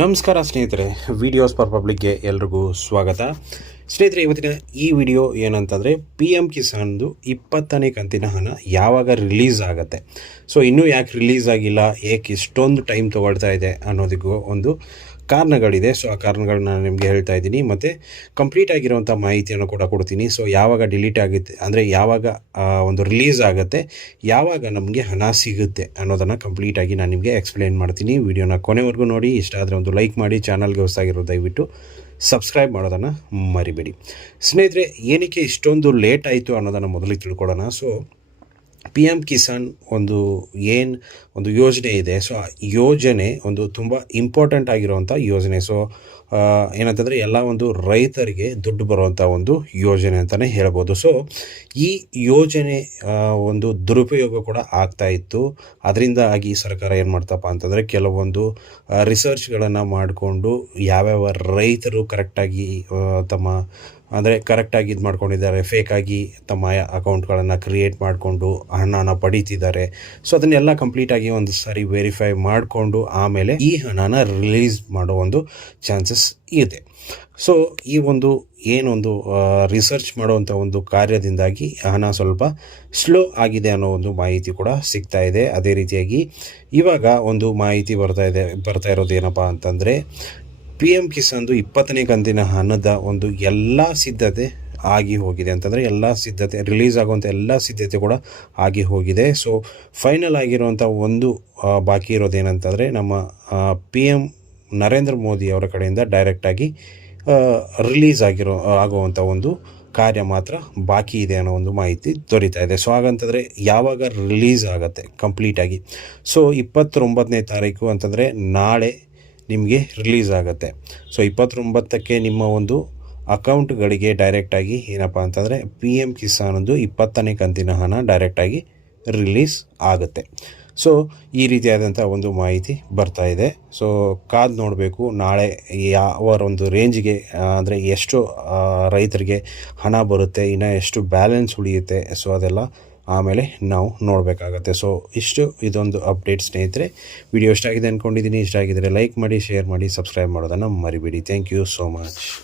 ನಮಸ್ಕಾರ ಸ್ನೇಹಿತರೆ videos for ಪಬ್ಲಿಕ್ಗೆ ಎಲ್ರಿಗೂ ಸ್ವಾಗತ. ಸ್ನೇಹಿತರೆ, ಇವತ್ತಿನ ಈ ವಿಡಿಯೋ ಏನಂತಂದರೆ ಪಿ ಎಂ ಕಿಸಾನ್ದು ಇಪ್ಪತ್ತನೇ ಕಂತಿನ ಹಣ ಯಾವಾಗ ರಿಲೀಸ್ ಆಗುತ್ತೆ. ಸೊ ಇನ್ನೂ ಯಾಕೆ ರಿಲೀಸ್ ಆಗಿಲ್ಲ, ಏಕೆ ಇಷ್ಟೊಂದು ಟೈಮ್ ತೊಗೊಳ್ತಾ ಇದೆ ಅನ್ನೋದಕ್ಕೂ ಒಂದು ಕಾರಣಗಳಿದೆ. ಸೊ ಆ ಕಾರಣಗಳನ್ನ ನಾನು ನಿಮಗೆ ಹೇಳ್ತಾ ಇದ್ದೀನಿ. ಮತ್ತು ಕಂಪ್ಲೀಟ್ ಆಗಿರುವಂಥ ಮಾಹಿತಿಯನ್ನು ಕೂಡ ಕೊಡ್ತೀನಿ. ಸೊ ಯಾವಾಗ ಡಿಲೀಟ್ ಆಗುತ್ತೆ, ಅಂದರೆ ಯಾವಾಗ ಒಂದು ರಿಲೀಸ್ ಆಗುತ್ತೆ, ಯಾವಾಗ ನಮಗೆ ಹಣ ಸಿಗುತ್ತೆ ಅನ್ನೋದನ್ನು ಕಂಪ್ಲೀಟಾಗಿ ನಾನು ನಿಮಗೆ ಎಕ್ಸ್ಪ್ಲೇನ್ ಮಾಡ್ತೀನಿ. ವಿಡಿಯೋನ ಕೊನೆವರೆಗೂ ನೋಡಿ. ಇಷ್ಟ ಆದರೆ ಒಂದು ಲೈಕ್ ಮಾಡಿ ಚಾನಲ್ಗೆ ಹೊಸದಾಗಿರೋ ದಯವಿಟ್ಟು ಸಬ್ಸ್ಕ್ರೈಬ್ ಮಾಡೋದನ್ನು ಮರಿಬೇಡಿ. ಸ್ನೇಹಿತರೆ ಏನಕ್ಕೆ ಇಷ್ಟೊಂದು ಲೇಟ್ ಆಯಿತು ಅನ್ನೋದನ್ನು ಮೊದಲಿಗೆ ತಿಳ್ಕೊಳ್ಳೋಣ. ಸೊ ಪಿ ಎಂ ಕಿಸಾನ್ ಒಂದು ಏನು ಒಂದು ಯೋಜನೆ ಇದೆ. ಸೊ ಆ ಯೋಜನೆ ಒಂದು ತುಂಬ ಇಂಪಾರ್ಟೆಂಟ್ ಆಗಿರುವಂಥ ಯೋಜನೆ. ಸೊ ಏನಂತಂದರೆ ಎಲ್ಲ ಒಂದು ರೈತರಿಗೆ ದುಡ್ಡು ಬರುವಂಥ ಒಂದು ಯೋಜನೆ ಅಂತಲೇ ಹೇಳ್ಬೋದು. ಸೊ ಈ ಯೋಜನೆ ಒಂದು ದುರುಪಯೋಗ ಕೂಡ ಆಗ್ತಾ ಇತ್ತು. ಅದರಿಂದಾಗಿ ಸರ್ಕಾರ ಏನು ಮಾಡ್ತಪ್ಪ ಅಂತಂದರೆ ಕೆಲವೊಂದು ರಿಸರ್ಚ್ಗಳನ್ನು ಮಾಡಿಕೊಂಡು ಯಾವ್ಯಾವ ರೈತರು ಕರೆಕ್ಟಾಗಿ ತಮ್ಮ ಅಂದರೆ ಕರೆಕ್ಟಾಗಿ ಇದು ಮಾಡ್ಕೊಂಡಿದ್ದಾರೆ. ಫೇಕಾಗಿ ತಮ್ಮ ಅಕೌಂಟ್ಗಳನ್ನು ಕ್ರಿಯೇಟ್ ಮಾಡಿಕೊಂಡು ಹಣನ ಪಡೀತಿದ್ದಾರೆ. ಸೊ ಅದನ್ನೆಲ್ಲ ಕಂಪ್ಲೀಟಾಗಿ ಒಂದು ಸಾರಿ ವೆರಿಫೈ ಮಾಡಿಕೊಂಡು ಆಮೇಲೆ ಈ ಹಣನ ರಿಲೀಸ್ ಮಾಡೋ ಒಂದು ಚಾನ್ಸಸ್ ಇದೆ. ಸೊ ಈ ಒಂದು ಏನೊಂದು ರಿಸರ್ಚ್ ಮಾಡುವಂಥ ಒಂದು ಕಾರ್ಯದಿಂದಾಗಿ ಹಣ ಸ್ವಲ್ಪ ಸ್ಲೋ ಆಗಿದೆ ಅನ್ನೋ ಒಂದು ಮಾಹಿತಿ ಕೂಡ ಸಿಗ್ತಾ ಇದೆ. ಅದೇ ರೀತಿಯಾಗಿ ಇವಾಗ ಒಂದು ಮಾಹಿತಿ ಬರ್ತಾ ಇದೆ, ಬರ್ತಾ ಇರೋದು ಏನಪ್ಪ ಅಂತಂದರೆ ಪಿ ಎಂ ಕಿಸಾನ್ದು ಇಪ್ಪತ್ತನೇ ಕಂತಿನ ಹಣದ ಒಂದು ಎಲ್ಲ ಸಿದ್ಧತೆ ಆಗಿ ಹೋಗಿದೆ ಅಂತಂದರೆ ಎಲ್ಲ ಸಿದ್ಧತೆ ರಿಲೀಸ್ ಆಗುವಂಥ ಎಲ್ಲ ಸಿದ್ಧತೆ ಕೂಡ ಆಗಿ ಹೋಗಿದೆ. ಸೊ ಫೈನಲ್ ಆಗಿರುವಂಥ ಒಂದು ಬಾಕಿ ಬಾಕಿ ಇರೋದೇನಂತಂದರೆ ನಮ್ಮ ಪಿ ಎಂ ನರೇಂದ್ರ ಮೋದಿ ಅವರ ಕಡೆಯಿಂದ ಡೈರೆಕ್ಟಾಗಿ ರಿಲೀಸ್ ಆಗಿರೋ ಆಗುವಂಥ ಒಂದು ಕಾರ್ಯ ಮಾತ್ರ ಬಾಕಿ ಇದೆ ಅನ್ನೋ ಒಂದು ಮಾಹಿತಿ ದೊರೀತಾ ಇದೆ. ಸೊ ಹಾಗಂತಂದರೆ ಯಾವಾಗ ರಿಲೀಸ್ ಆಗುತ್ತೆ ಕಂಪ್ಲೀಟಾಗಿ ಸೊ ಇಪ್ಪತ್ತೊಂಬತ್ತನೇ ತಾರೀಕು ಅಂತಂದರೆ ನಾಳೆ ನಿಮಗೆ ರಿಲೀಸ್ ಆಗುತ್ತೆ. ಸೊ ಇಪ್ಪತ್ತೊಂಬತ್ತಕ್ಕೆ ನಿಮ್ಮ ಒಂದು ಅಕೌಂಟ್ಗಳಿಗೆ ಡೈರೆಕ್ಟಾಗಿ ಏನಪ್ಪ ಅಂತಂದರೆ ಪಿ ಎಂ ಒಂದು ಇಪ್ಪತ್ತನೇ ಕಂತಿನ ಹಣ ಡೈರೆಕ್ಟಾಗಿ ರಿಲೀಸ್ ಆಗುತ್ತೆ. ಸೊ ಈ ರೀತಿಯಾದಂಥ ಒಂದು ಮಾಹಿತಿ ಬರ್ತಾ ಇದೆ. ಸೊ ಕಾದು ನೋಡಬೇಕು. ನಾಳೆ ಯಾವ ಒಂದು ರೇಂಜ್ಗೆ ಅಂದರೆ ಎಷ್ಟು ರೈತರಿಗೆ ಹಣ ಬರುತ್ತೆ. ಇನ್ನು ಎಷ್ಟು ಬ್ಯಾಲೆನ್ಸ್ ಉಳಿಯುತ್ತೆ. ಸೊ ಅದೆಲ್ಲ ಆಮೇಲೆ ನಾವು ನೋಡಬೇಕಾಗತ್ತೆ. ಸೊ ಇಷ್ಟು ಇದೊಂದು ಅಪ್ಡೇಟ್ ಸ್ನೇಹಿತರೆ. ವಿಡಿಯೋ ಇಷ್ಟ ಆಗಿದೆ ಅಂದ್ಕೊಂಡಿದ್ದೀನಿ ಇಷ್ಟ ಆಗಿದ್ದರೆ ಲೈಕ್ ಮಾಡಿ ಶೇರ್ ಮಾಡಿ ಸಬ್ಸ್ಕ್ರೈಬ್ ಮಾಡೋದನ್ನು ಮರಿಬೇಡಿ. Thank you so much